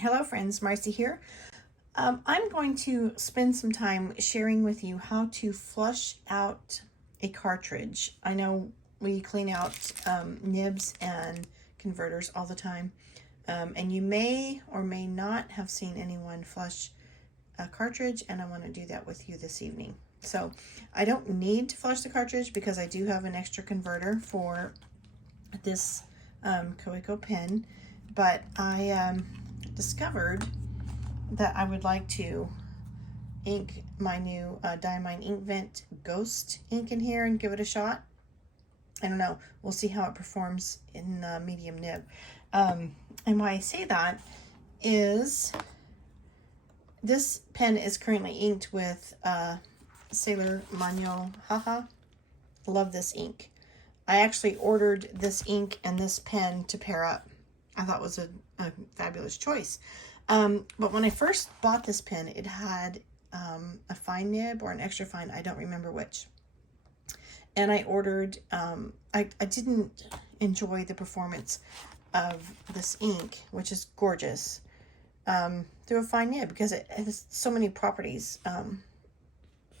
Hello friends, Marcy here. I'm going to spend some time sharing with you how to flush out a cartridge. I know we clean out nibs and converters all the time, and you may or may not have seen anyone flush a cartridge, and I want to do that with you this evening. So I don't need to flush the cartridge because I do have an extra converter for this Kaweco pen, but I discovered that I would like to ink my new Diamine Ink Vent Ghost ink in here and give it a shot. I don't know, we'll see how it performs in medium nib. And why I say that is this pen is currently inked with Sailor Mano Haha. Love this ink. I actually ordered this ink and this pen to pair up. I thought it was a fabulous choice. But when I first bought this pen, it had a fine nib or an extra fine, I don't remember which. And I ordered, I didn't enjoy the performance of this ink, which is gorgeous, through a fine nib because it has so many properties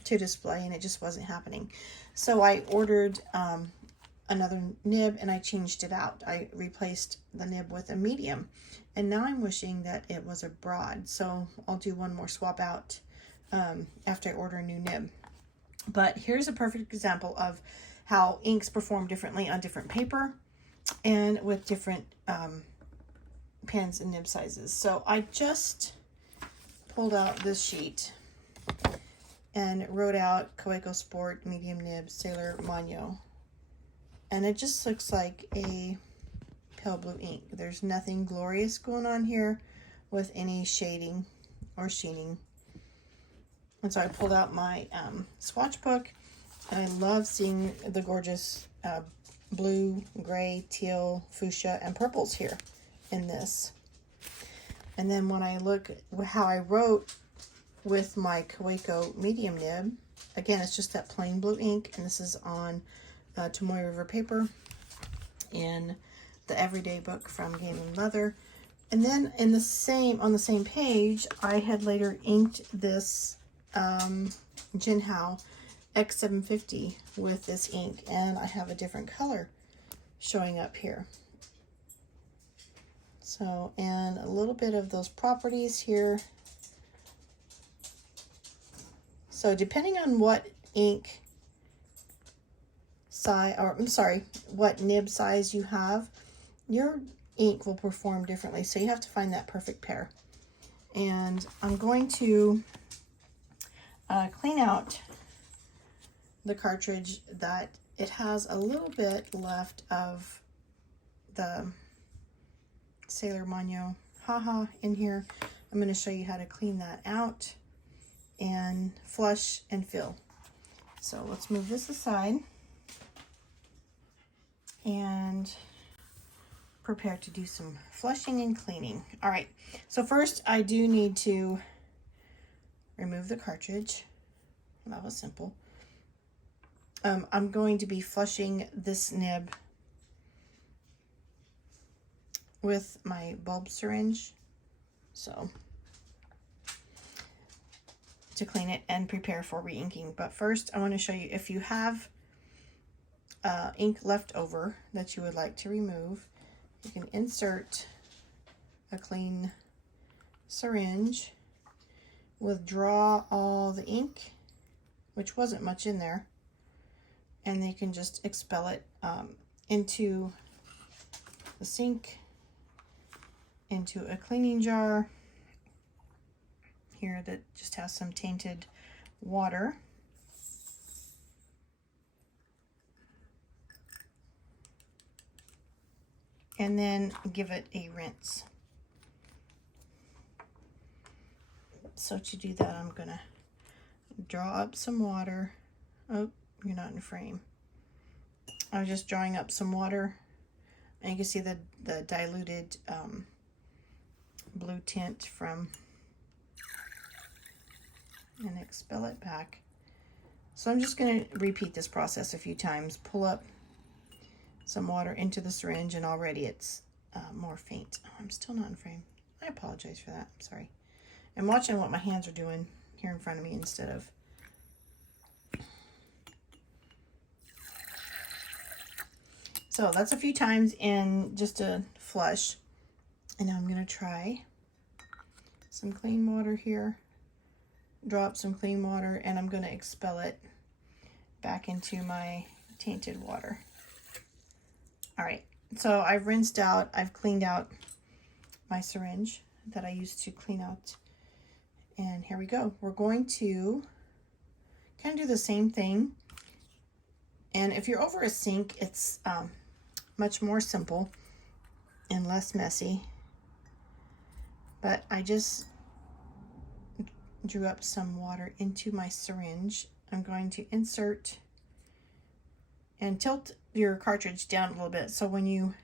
to display, and it just wasn't happening. So I ordered another nib and I changed it out. I replaced the nib with a medium, and now I'm wishing that it was a broad. So I'll do one more swap out after I order a new nib. But here's a perfect example of how inks perform differently on different paper and with different pens and nib sizes. So I just pulled out this sheet and wrote out Kaweco Sport medium nib Sailor Mano. And it just looks like a pale blue ink. There's nothing glorious going on here with any shading or sheening. And so I pulled out my swatch book, and I love seeing the gorgeous blue, gray, teal, fuchsia, and purples here in this. And then when I look at how I wrote with my Kaweco medium nib, again, it's just that plain blue ink, and this is on Tomoe River paper in the Everyday book from Game & Leather. And then in the same, on the same page, I had later inked this Jinhao X750 with this ink, and I have a different color showing up here. So, and a little bit of those properties here. So depending on what ink size, or I'm sorry, what nib size you have, your ink will perform differently. So you have to find that perfect pair. And I'm going to clean out the cartridge that it has a little bit left of the Sailor Mano Haha in here. I'm going to show you how to clean that out and flush and fill. So let's move this aside and prepare to do some flushing and cleaning. All right, so first I do need to remove the cartridge. That was simple. I'm going to be flushing this nib with my bulb syringe, so to clean it and prepare for re-inking. But first I want to show you, if you have ink left over that you would like to remove, you can insert a clean syringe, withdraw all the ink, which wasn't much in there, and you can just expel it into the sink, into a cleaning jar here that just has some tainted water. And then give it a rinse. So to do that, I'm gonna draw up some water. Oh, you're not in frame. I was just drawing up some water, and you can see the diluted blue tint from, and expel it back. So I'm just gonna repeat this process a few times. Pull up some water into the syringe, and already it's more faint. Oh, I'm still not in frame. I apologize for that. I'm sorry. I'm watching what my hands are doing here in front of me instead of. So that's a few times in just a flush. And now I'm going to try some clean water here. Drop some clean water, and I'm going to expel it back into my tainted water. All right, so I've rinsed out, I've cleaned out my syringe that I used to clean out. And here we go. We're going to kind of do the same thing. And if you're over a sink, it's much more simple and less messy. But I just drew up some water into my syringe. I'm going to insert and tilt your cartridge down a little bit, so when you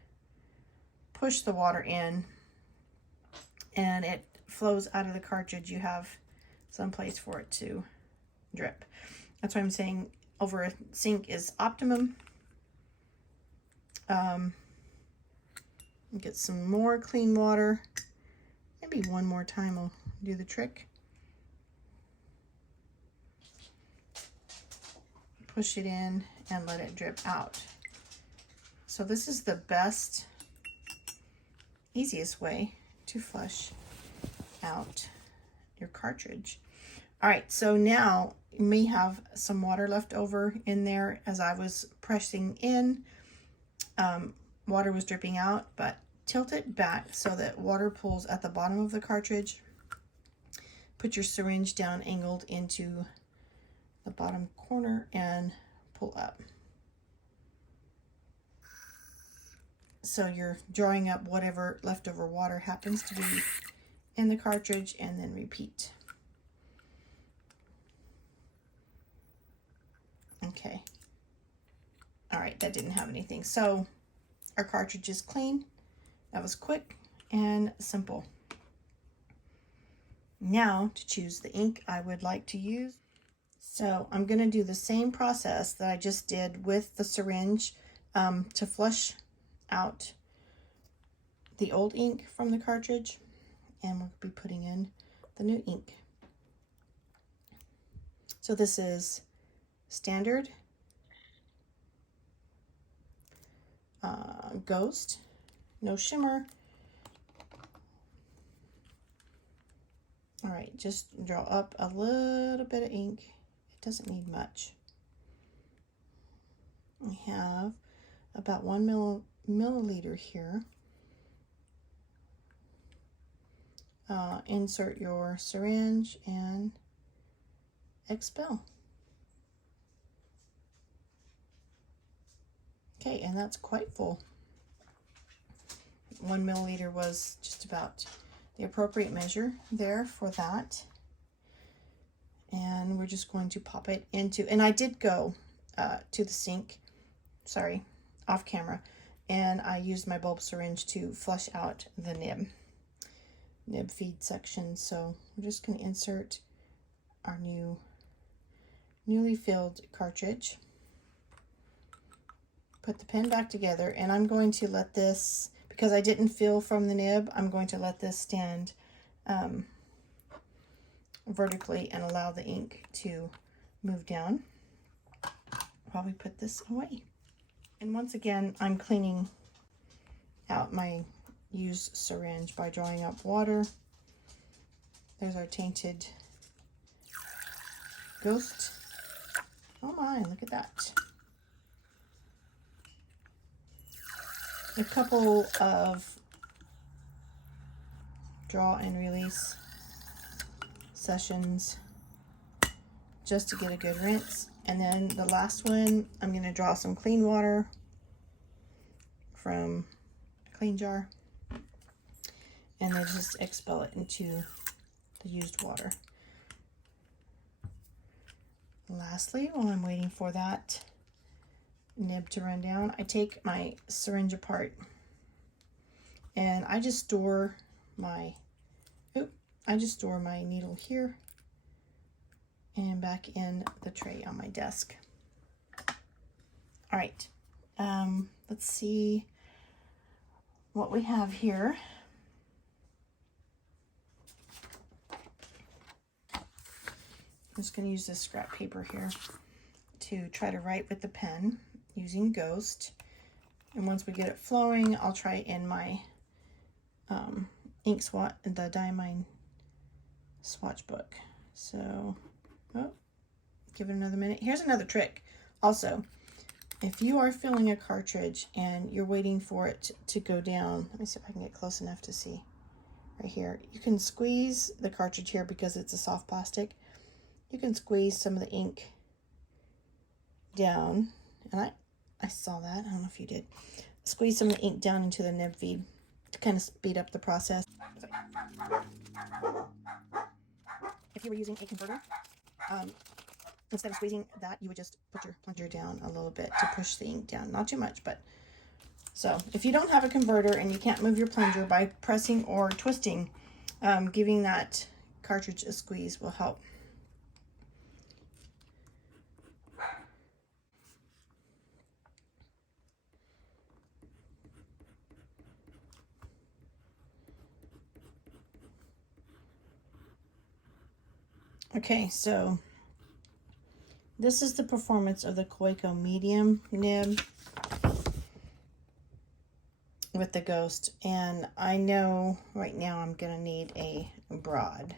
push the water in and it flows out of the cartridge, you have some place for it to drip. That's why I'm saying over a sink is optimum. Get some more clean water. Maybe one more time will do the trick. Push it in and let it drip out. So this is the best, easiest way to flush out your cartridge. All right, so now you may have some water left over in there. As I was pressing in, water was dripping out, but tilt it back so that water pools at the bottom of the cartridge. Put your syringe down angled into the bottom corner and pull up. So you're drawing up whatever leftover water happens to be in the cartridge, and then repeat. Okay. All right, that didn't have anything. So our cartridge is clean. That was quick and simple. Now to choose the ink I would like to use. So I'm going to do the same process that I just did with the syringe to flush out the old ink from the cartridge, and we'll be putting in the new ink. So this is standard, ghost, no shimmer. All right, just draw up a little bit of ink. It doesn't need much. I have about 1 milliliter here. Insert your syringe and expel. Okay, and that's quite full. 1 milliliter was just about the appropriate measure there for that. And we're just going to pop it into, and I did go to the sink, sorry, off camera, and I used my bulb syringe to flush out the nib feed section. So we're just going to insert our newly filled cartridge, put the pen back together, and I'm going to let this, because I didn't fill from the nib, I'm going to let this stand vertically and allow the ink to move down. Probably put this away. And once again, I'm cleaning out my used syringe by drawing up water. There's our tainted ghost. Oh my, look at that. A couple of draw and release sessions just to get a good rinse. And then the last one, I'm going to draw some clean water from a clean jar and then just expel it into the used water. Lastly, while I'm waiting for that nib to run down, I take my syringe apart and I just store my needle here and back in the tray on my desk. All right, let's see what we have here. I'm just going to use this scrap paper here to try to write with the pen using Ghost. And once we get it flowing, I'll try in my ink swatch, the Diamine swatch book. So, oh, give it another minute. Here's another trick. Also, if you are filling a cartridge and you're waiting for it to go down, let me see if I can get close enough to see right here. You can squeeze the cartridge here because it's a soft plastic. You can squeeze some of the ink down, and I saw that. I don't know if you did. Squeeze some of the ink down into the nib feed to kind of speed up the process. If you were using a converter, instead of squeezing that, you would just put your plunger down a little bit to push the ink down. Not too much, but so if you don't have a converter and you can't move your plunger by pressing or twisting, giving that cartridge a squeeze will help. Okay, so this is the performance of the Coico medium nib with the Ghost, and I know right now I'm gonna need a broad.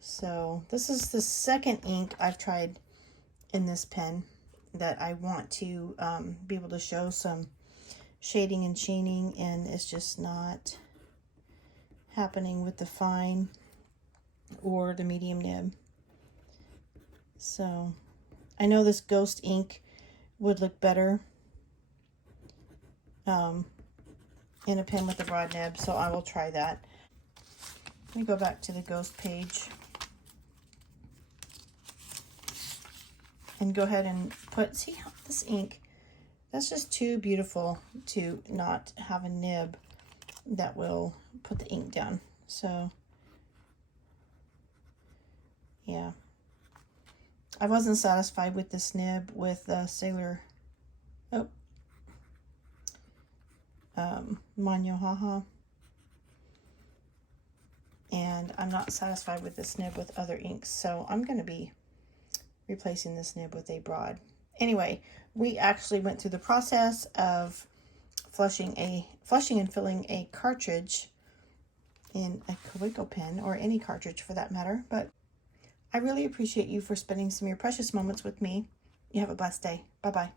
So this is the second ink I've tried in this pen that I want to be able to show some shading and sheening, and it's just not happening with the fine or the medium nib. So I know this Ghost ink would look better in a pen with a broad nib, so I will try that. Let me go back to the Ghost page and go ahead and see how this ink, that's just too beautiful to not have a nib that will put the ink down. So yeah, I wasn't satisfied with this nib with Sailor Manyohaha, and I'm not satisfied with this nib with other inks, so I'm going to be replacing this nib with a broad. Anyway, we actually went through the process of flushing and filling a cartridge in a Coico pen, or any cartridge for that matter, but I really appreciate you for spending some of your precious moments with me. You have a blessed day. Bye-bye.